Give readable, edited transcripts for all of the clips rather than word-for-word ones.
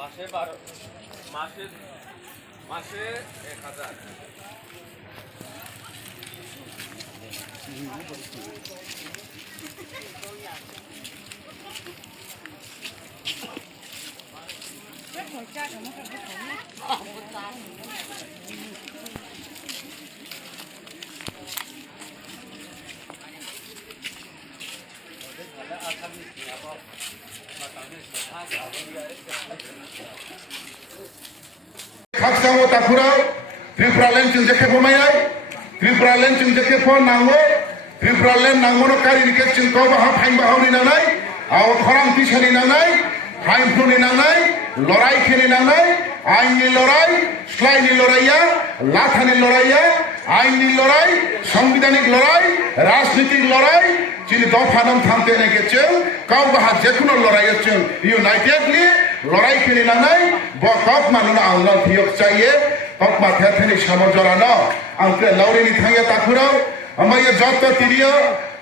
মাসে 12 মাসে মাসে 1000 Kaksango takurau, Tripuralen cengceke pemainai, Tripuralen cengceke pon nango, Tripuralen nango no kari diket cengkau bahap hain bahau ni nanai, awak orang tisani nanai, hain pun ni nanai, lorai kini nanai, ain ni lorai, slai ni loraiya, latha ni loraiya, ain ni lorai, সংবিধানিক লড়াই, রাজনৈতিক লড়াই, যিনি দফানম থামতে এনে গেছেন, cow বাহা যে কোনো লড়াই হচ্ছেন, ইউনাইটেডলি লড়াই কিনে নানাই, বকক মানুনা আংলাল ভিয়ক চাইয়ে, কক মাথা থেনি সামজরানো, আংকে লাউরিনি থাইয়া তাকুরাও, আমায় যত তিরিয়,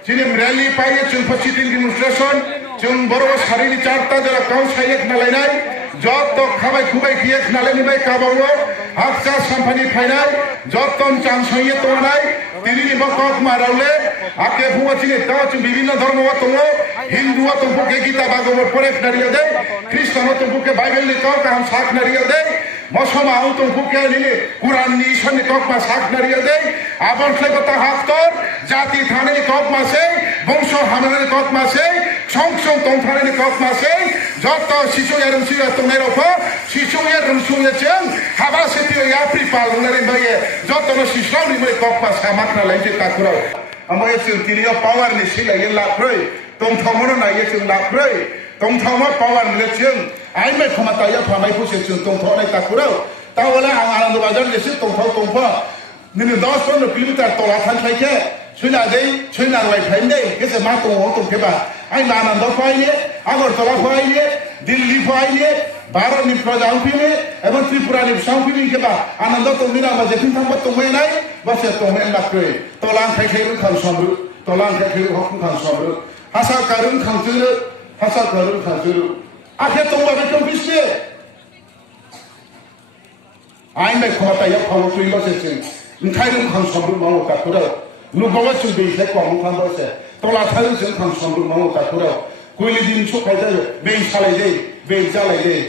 যিনি র্যালি পাইয়ে চুন পশ্চিম ডিমনস্ট্রেশন, চুন বড় সারিনি চারটা যারা কাউ সাইয়েক নালাইনাই, যত খাবাই খুবাই খিয়েক নালাইনিবাই কাবাও, হাকসা সাম্পানি ফাইনাই, যতন চান সইয়ে তোমরাই, তিরিনি বকক মারাউলে, আকে ভুয়াচিনি তাও চুন বিভিন্ন ধর্ম তোমো, হিন্দুয়া তোমকে গীতা ভাগবত পড়ে নারিয়া দেয়, খ্রিস্টান তোমকে বাইবেল লিখাও কাহাম শাক নারিয়া দেয়, মশমাও তোমকে নিলে কুরআন নি ঈশানি ককমা শাক নারিয়া দেয়, আবন ফ্লেগতা হাক্তর, জাতি থানে ককমাসে, বংশ হামলানি ককমাসে, সংসং তংথানি ককমাসে, যত শিশু এরম শিশু তোমনের ওপর শিশু এরম শুনেছেন, হাবা সেটিও ইয়াপ্রি পালনারি ভাইয়ে, যত শিশুনি মানে ককমাসা মাকনা লাইতে তাকুরাও, আমায় তিনিও পাওয়ার নি সিলাই লাফ্রই, তংথমনো নাইয়ে চুন লাফ্রই, তংথমা পাওয়ার নিলেছেন, আইমে ক্ষমতায় ফামাই ফুসেছেন তংথনাই তাকুরাও, তাহলে আনন্দ বাজার গেছে তংথাও তংফা, নিনে 10-15 কিলোমিটার তলা থানফাইকে, সুইনাদেই সুইনার লাই ফাইন্দে, গেছে মা তং তংকেবা, আইমা আনন্দ ফাইনে, আগরতলা ফাইনে, দিল্লি ফাইনে, ভারতনি প্রজাংফিনে, এবং ত্রিপুরানি সংফিনে কেবা, আনন্দ তংমিনা বা যেদিন থাকবা তংমে নাই, বসে তংমে লাফ্রই, তলাং খাইখাইরু খান সমরু, তলাং খাইখাইরু হকুম খান সমরু, হাসা কারুন খানজুরু, হাসা কারুন খানজুরু, আখে তংবা বেকম বিশে, আইমে ক্ষমতায় ফাও তুই বসেছেন, খাইরুন খান সমরু মাও তাকুরাও, লুগবা চুবি সে কম খান বসে, তলা থাইরুন খান সমরু মাও তাকুরাও, কুইলি দিন সকাই যাবে, বেই সালাই দেই, বেই জালাই দেই,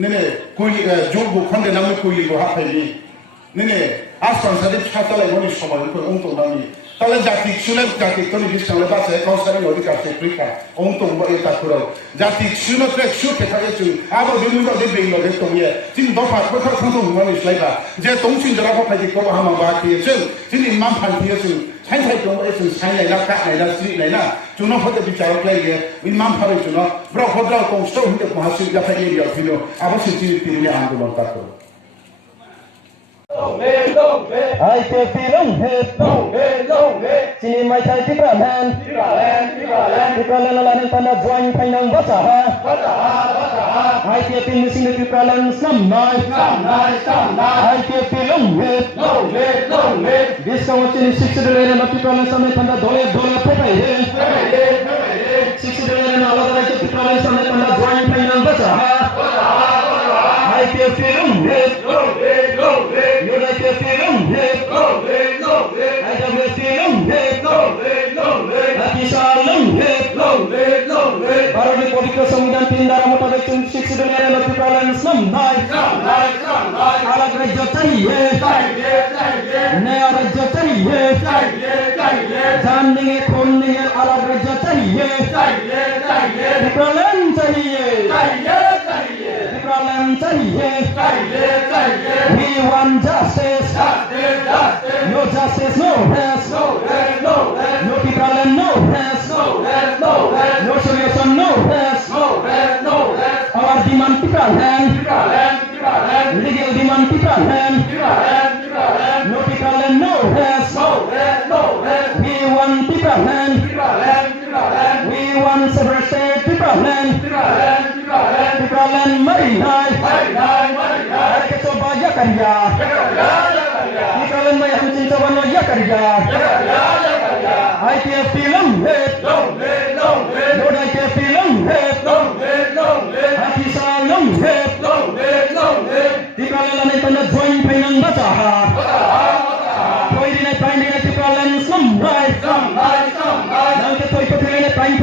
নেনে কুইলি জলবু খন্ডে নামে কুইলি গো হাফাইনি, নেনে আশ্রম সাদি ছাতালাই মনি সময় অন্ত নামি, তাহলে জাতি শুনে জাতি তনি বিশালে বাসে কাউসারি অধিকার পরীক্ষা অন্ত এটা করো জাতি শুনে ট্রেক শুকে থাকে চুন আবার বিভিন্ন যে বেই লগে তমিয়ে চিন দফা কথা খানো হুমানি স্লাইবা যে তংচিন জরা ফাইদি কো হামা বা দিয়েছেন যিনি মাম ফান দিয়েছেন সাই সাই দং এসেন সাই নাইলা কা নাইলা শ্রী নাইলা চুনো ফতে বিচার প্লাইয়ে ইমাম ফারে চুনো ব্র ফদ্রা কংস্ত হইতে মহাসিল জাফাই এরিয়া ফিনো আবার সিটি তিনে আন্দোলন করো I feel feeling hit. Sini mai thai Tipralan. Tipralan alanin tanda join painang basaha. I feel feeling sini Tipralan snam nai. I feel feeling hit. This kamu sini 6 dolar na Tipralan sampai tanda dolar pepai he. 6 dolar na alat lagi Tipralan sampai tanda join painang basaha. I feel feeling hit. You like your feeling hit. I have your feeling hit. Akishalung hit. Baroni Pavitra Samudhan Pindara Motabek 6 dolar na Tipralan snam nai. Alat rajya chahiye. Naya rajya chahiye. Jaan ninge khon ninge alat rajya chahiye. Tipralan chahiye. Tipralan chahiye. We want justice. No justice, no rest. No Tipralan, no rest. No solution, no rest. Our demand Tipralan. Legal demand Tipralan. No Tipralan, no rest. We want Tipralan. We want separate state Tipralan. Tipralan marinai. Coba ya karya. Tipralan mai ham cinta wano ya karya. ITF film hit. No ITF film hit. Hati salum hit. Tipralan lanin tanda join painang bacaha. Toy dinay pain dinay tipralan slum right. Nang ke toy ko dinay pain